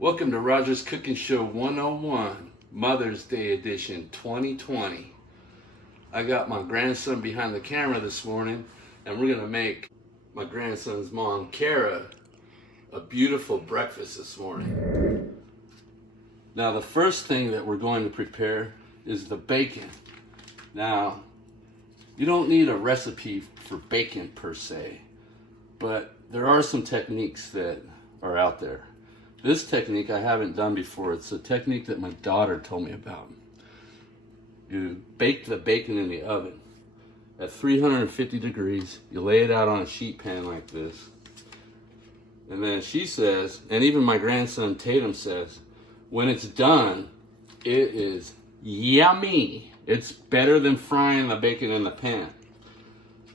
Welcome to Roger's Cooking Show 101, Mother's Day Edition 2020. I got my grandson behind the camera this morning, and we're going to make my grandson's mom, Kara, a beautiful breakfast this morning. Now, the first thing that we're going to prepare is the bacon. Now, you don't need a recipe for bacon per se, but there are some techniques that are out there. This technique I haven't done before. It's a technique that my daughter told me about. You bake the bacon in the oven at 350 degrees. You lay it out on a sheet pan like this. And then she says, and even my grandson Tatum says, when it's done, it is yummy. It's better than frying the bacon in the pan.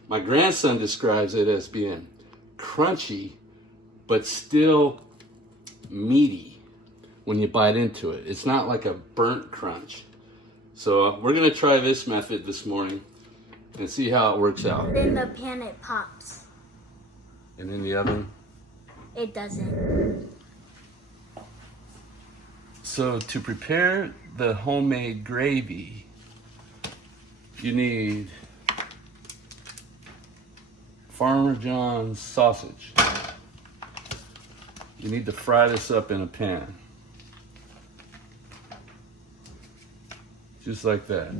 My grandson describes it as being crunchy, but still meaty when you bite into it. It's not like a burnt crunch. So we're gonna try this method this morning and see how it works out. In the pan it pops. And in the oven? It doesn't. So to prepare the homemade gravy, you need Farmer John's sausage. You need to fry this up in a pan. Just like that.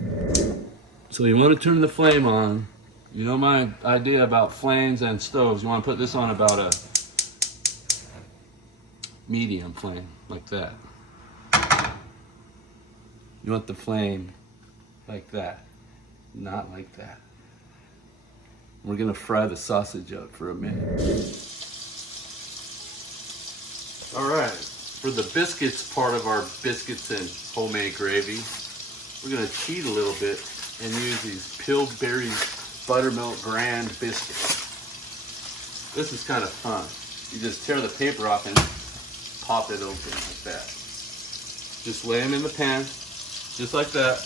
So you want to turn the flame on. You know my idea about flames and stoves. You want to put this on about a medium flame, like that. You want the flame like that, not like that. We're gonna fry the sausage up for a minute. All right, for the biscuits part of our biscuits and homemade gravy, we're gonna cheat a little bit and use these Pillsbury buttermilk grand biscuits. This is kind of fun. You just tear the paper off and pop it open like that. Just lay them in the pan, just like that.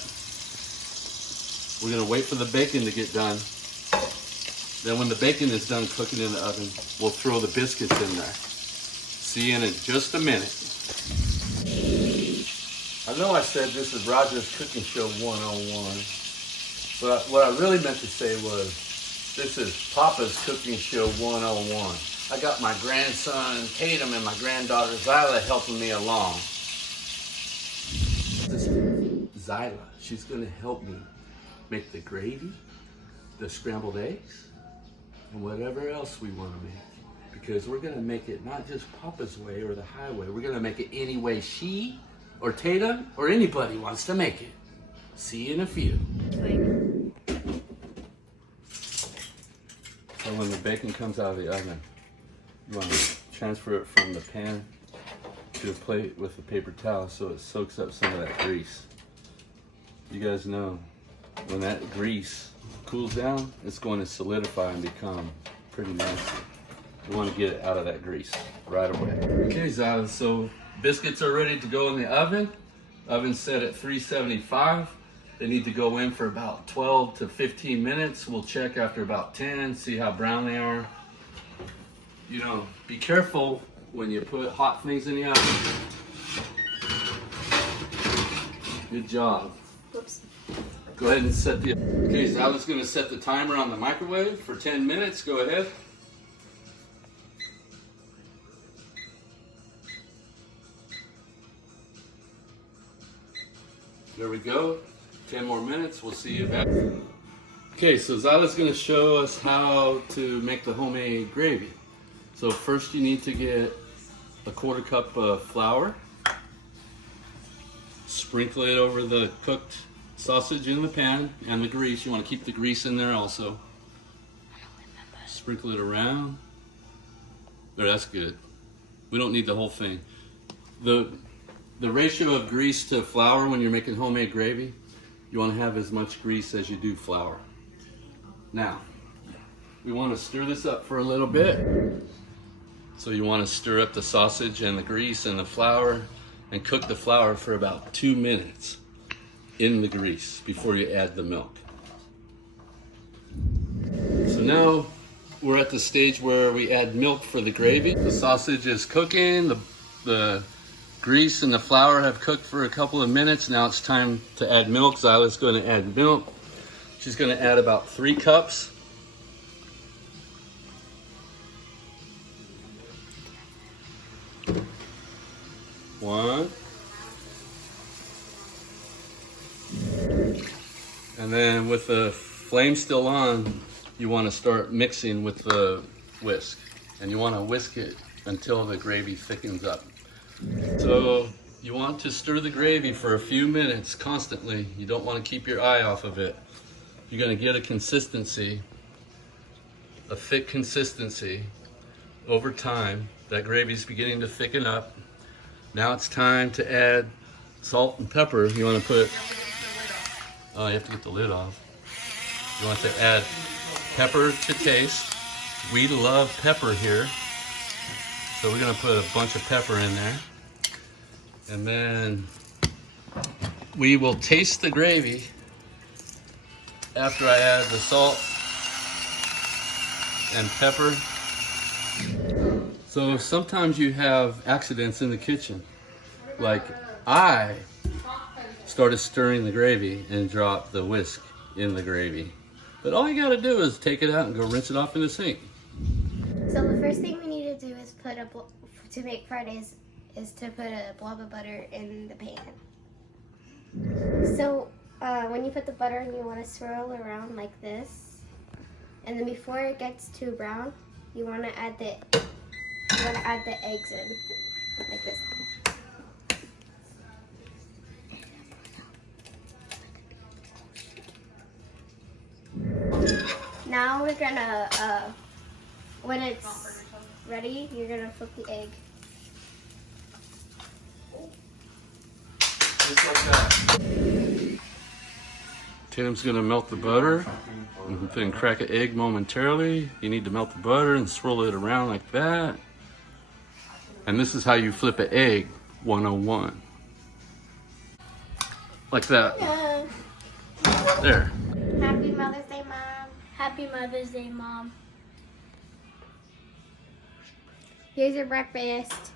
We're gonna wait for the bacon to get done. Then when the bacon is done cooking in the oven, we'll throw the biscuits in there. See you in just a minute. I know I said this is Roger's Cooking Show 101, but what I really meant to say was this is Papa's Cooking Show 101. I got my grandson Tatum and my granddaughter Zyla helping me along. This is Zyla. She's going to help me make the gravy, the scrambled eggs, and whatever else we want to make. Because we're going to make it not just Papa's way or the highway. We're going to make it any way she or Tatum or anybody wants to make it. See you in a few. So when the bacon comes out of the oven, you want to transfer it from the pan to a plate with a paper towel so it soaks up some of that grease. You guys know when that grease cools down, it's going to solidify and become pretty nasty. You want to get it out of that grease right away. Okay, Zyla, so biscuits are ready to go in the oven. Oven's set at 375. They need to go in for about 12 to 15 minutes. We'll check after about 10, see how brown they are. You know, be careful when you put hot things in the oven. Good job. Whoops. Go ahead and set the... Okay, so I was going to set the timer on the microwave for 10 minutes. Go ahead. There we go. 10 more minutes. We'll see you back. Okay, so Zyla's going to show us how to make the homemade gravy. So first you need to get a 1/4 cup of flour. Sprinkle it over the cooked sausage in the pan and the grease. You want to keep the grease in there also. Sprinkle it around. There, that's good. We don't need the whole thing. The ratio of grease to flour when you're making homemade gravy, you want to have as much grease as you do flour. Now, we want to stir this up for a little bit. So you want to stir up the sausage and the grease and the flour and cook the flour for about 2 minutes in the grease before you add the milk. So now we're at the stage where we add milk for the gravy. The sausage is cooking, the grease and the flour have cooked for a couple of minutes. Now it's time to add milk. Zyla's going to add milk. She's going to add about 3 cups. One. And then with the flame still on, you want to start mixing with the whisk. And you want to whisk it until the gravy thickens up. So you want to stir the gravy for a few minutes constantly. You don't want to keep your eye off of it. You're going to get a consistency, a thick consistency over time. That gravy's beginning to thicken up. Now it's time to add salt and pepper. You want to put, oh, you have to get the lid off. You want to add pepper to taste. We love pepper here. So we're going to put a bunch of pepper in there. And then we will taste the gravy after I add the salt and pepper. So sometimes you have accidents in the kitchen. Like I started stirring the gravy and dropped the whisk in the gravy. But all you gotta do is take it out and go rinse it off in the sink. So the first thing we need to do is to make Fridays is to put a blob of butter in the pan. So when you put the butter in, you want to swirl around like this, and then before it gets too brown, you want to add the eggs in like this. Now we're gonna when it's ready, you're gonna flip the egg. Just like that. Tatum's gonna melt the butter and then crack an egg momentarily. You need to melt the butter and swirl it around like that. And this is how you flip an egg 101. Like that. Yeah. There. Happy Mother's Day, Mom. Happy Mother's Day, Mom. Here's your breakfast.